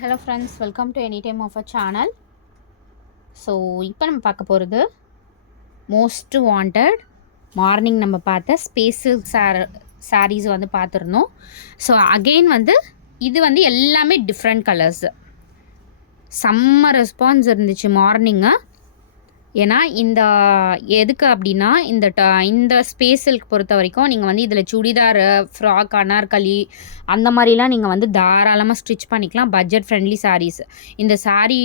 Hello friends, welcome to any time of a channel. So இப்போ நம்ம பார்க்க போகிறது மோஸ்ட் வாண்டட் மார்னிங் நம்ம பார்த்த ஸ்பேஸில் சாரீஸ் வந்து பார்த்துருந்தோம். ஸோ அகெயின் இது எல்லாமே டிஃப்ரெண்ட் கலர்ஸு. செம்ம ரெஸ்பான்ஸ் இருந்துச்சு மார்னிங்கு. ஏன்னா எதுக்கு அப்படின்னா இந்த ஸ்பேஸிலுக்கு பொறுத்த வரைக்கும் நீங்கள் இதில் சுடிதார், ஃப்ராக், அனார்கலி அந்த மாதிரிலாம் நீங்கள் தாராளமாக ஸ்டிச் பண்ணிக்கலாம். Budget friendly saris. இந்த சாரீ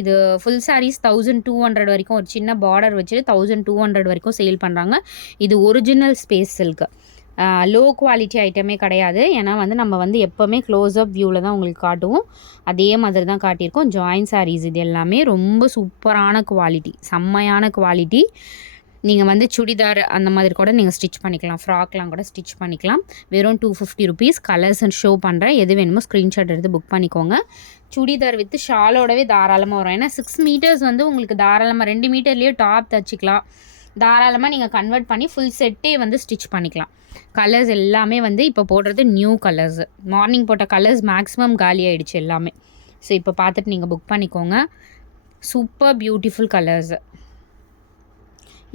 இது ஃபுல் சாரீஸ் 1200 வரைக்கும், ஒரு சின்ன பார்டர் வச்சுட்டு 1200 வரைக்கும் சேல் பண்ணுறாங்க. இது original space silk. Low quality ஐட்டமே கிடையாது. ஏன்னா நம்ம எப்போவுமே க்ளோஸ்அப் வியூவில் தான் உங்களுக்கு காட்டுவோம். அதே மாதிரி தான் காட்டியிருக்கோம். ஜாயின் சாரீஸ் இது எல்லாமே ரொம்ப சூப்பரான குவாலிட்டி, செம்மையான குவாலிட்டி. நீங்கள் சுடிதார் அந்த மாதிரி கூட நீங்கள் ஸ்டிச் பண்ணிக்கலாம். ஃப்ராக்லாம் கூட ஸ்டிச் பண்ணிக்கலாம். வெறும் 250 ருபீஸ். கலர்ஸ் ஷோ பண்ணுறேன். எது வேணுமோ ஸ்க்ரீன்ஷாட் எடுத்து புக் பண்ணிக்கோங்க. சுடிதார் வித் ஷாலோடவே தாராளமாக வரும். ஏன்னா 6 மீட்டர்ஸ் உங்களுக்கு தாராளமாக 2 மீட்டர்லேயே டாப் தச்சுக்கலாம். தாராளமாக நீங்கள் கன்வெர்ட் பண்ணி ஃபுல் செட்டே ஸ்டிச் பண்ணிக்கலாம். கலர்ஸ் எல்லாமே இப்போ போடுறது நியூ கலர்ஸு. மார்னிங் போட்ட கலர்ஸ் மேக்ஸிமம் காலி ஆகிடுச்சு எல்லாமே. ஸோ இப்போ பார்த்துட்டு நீங்கள் புக் பண்ணிக்கோங்க. சூப்பர் பியூட்டிஃபுல் கலர்ஸு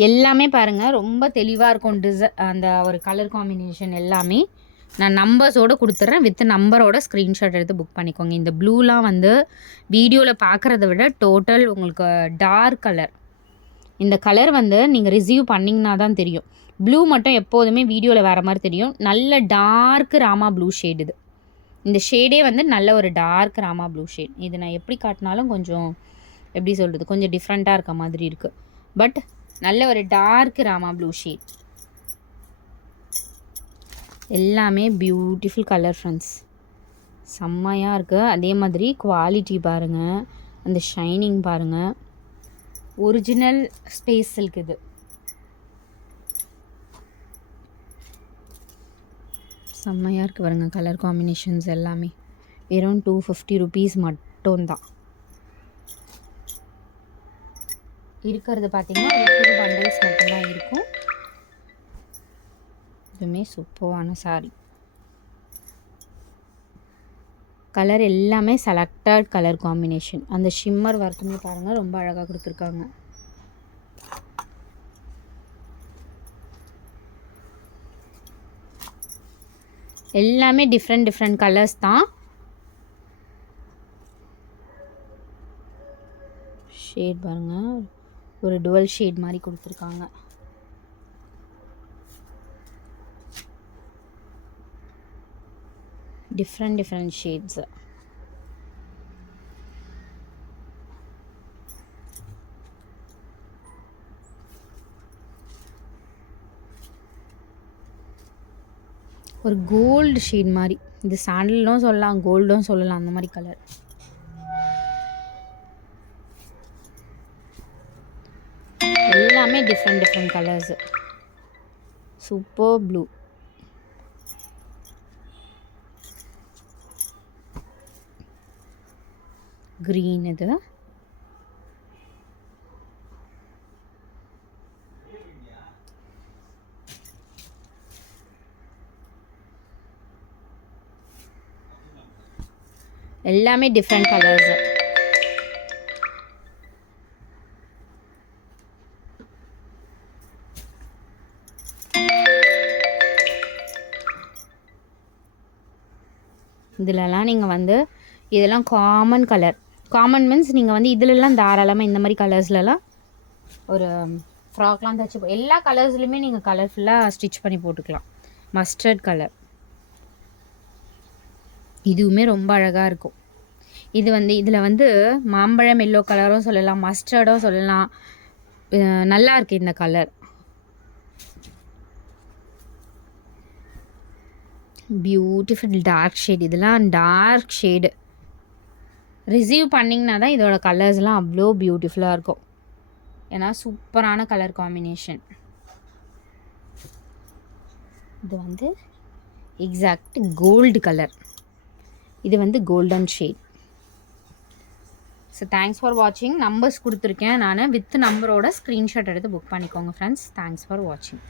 எல்லாமே பாருங்கள், ரொம்ப தெளிவாக இருக்கும். அந்த ஒரு கலர் காம்பினேஷன் எல்லாமே நான் நம்பர்ஸோடு கொடுத்துட்றேன். வித் நம்பரோட ஸ்க்ரீன்ஷாட் எடுத்து புக் பண்ணிக்கோங்க. இந்த ப்ளூலாம் வீடியோவில் பார்க்குறத விட டோட்டல் உங்களுக்கு டார்க் கலர். இந்த கலர் நீங்கள் ரிசீவ் பண்ணிங்கன்னா தான் தெரியும். ப்ளூ மட்டும் எப்போதுமே வீடியோவில் வேறு மாதிரி தெரியும். நல்ல டார்க் ராமா ப்ளூ ஷேட் இது. இந்த ஷேடே நல்ல ஒரு டார்க் ராமா ப்ளூ ஷேட். இது நான் எப்படி காட்டினாலும் கொஞ்சம் எப்படி சொல்கிறது, கொஞ்சம் டிஃப்ரெண்ட்டாக இருக்க மாதிரி இருக்குது. பட் நல்ல ஒரு டார்க் ராமா ப்ளூ ஷேட். எல்லாமே பியூட்டிஃபுல் கலர் ஃப்ரெண்ட்ஸ். செம்மையாக இருக்குது. அதே மாதிரி குவாலிட்டி பாருங்கள், அந்த ஷைனிங் பாருங்கள். ஒரிஜினல் ஸ்பேஸ் சில்க் இது. செம்மையாக இருக்குது பாருங்கள். கலர் காம்பினேஷன்ஸ் எல்லாமே வெறும் 250 ருபீஸ் மட்டும்தான் இருக்கிறது. பார்த்தீங்கன்னா 2 பண்டல்ஸ் மட்டும்தான் இருக்கும். இதுவுமே சூப்பரான சாரி. கலர் எல்லாமே செலக்டட் கலர் காம்பினேஷன். அந்த ஷிம்மர் ஒர்க்குமே பாருங்கள், ரொம்ப அழகாக கொடுத்துருக்காங்க. எல்லாமே டிஃப்ரெண்ட் கலர்ஸ் தான். ஷேட் பாருங்கள், ஒரு டுவல் ஷேட் மாதிரி கொடுத்துருக்காங்க. Different shades. ஒரு கோல்டு ஷேட் மாதிரி. இது சாண்டலும் சொல்லலாம், கோல்டும் சொல்லலாம், அந்த மாதிரி கலர். எல்லாமே different colours. Super blue. Green இது. எல்லாமே டிஃப்ரெண்ட் கலர்ஸு. இதிலலாம் நீங்கள் இதெல்லாம் காமன் கலர். காமன் மீன்ஸ் நீங்கள் இதிலெல்லாம் தாராளமாக இந்த மாதிரி கலர்ஸ்லலாம் ஒரு ஃப்ராக்லாம் தைச்சி எல்லா கலர்ஸ்லையுமே நீங்கள் கலர்ஃபுல்லாக ஸ்டிச் பண்ணி போட்டுக்கலாம். மஸ்டர்ட் கலர் இதுவுமே ரொம்ப அழகாக இருக்கும். இது இதில் மாம்பழம் எல்லோ கலரும் சொல்லலாம், மஸ்டர்டும் சொல்லலாம். நல்லா இருக்குது இந்த கலர். Beautiful dark shade. இதெல்லாம் டார்க் ஷேடு. ரிசீவ் பண்ணிங்கன்னா தான் இதோட கலர்ஸ்லாம் அவ்வளோ பியூட்டிஃபுல்லாக இருக்கும். ஏன்னா சூப்பரான கலர் காம்பினேஷன். இது எக்ஸாக்ட் கோல்டு கலர். இது golden shade. So thanks for வாட்சிங். நம்பர்ஸ் கொடுத்துருக்கேன் நான். வித் நம்பரோட ஸ்க்ரீன்ஷாட் எடுத்து புக் பண்ணிக்கோங்க ஃப்ரெண்ட்ஸ். தேங்க்ஸ் ஃபார் வாட்சிங்.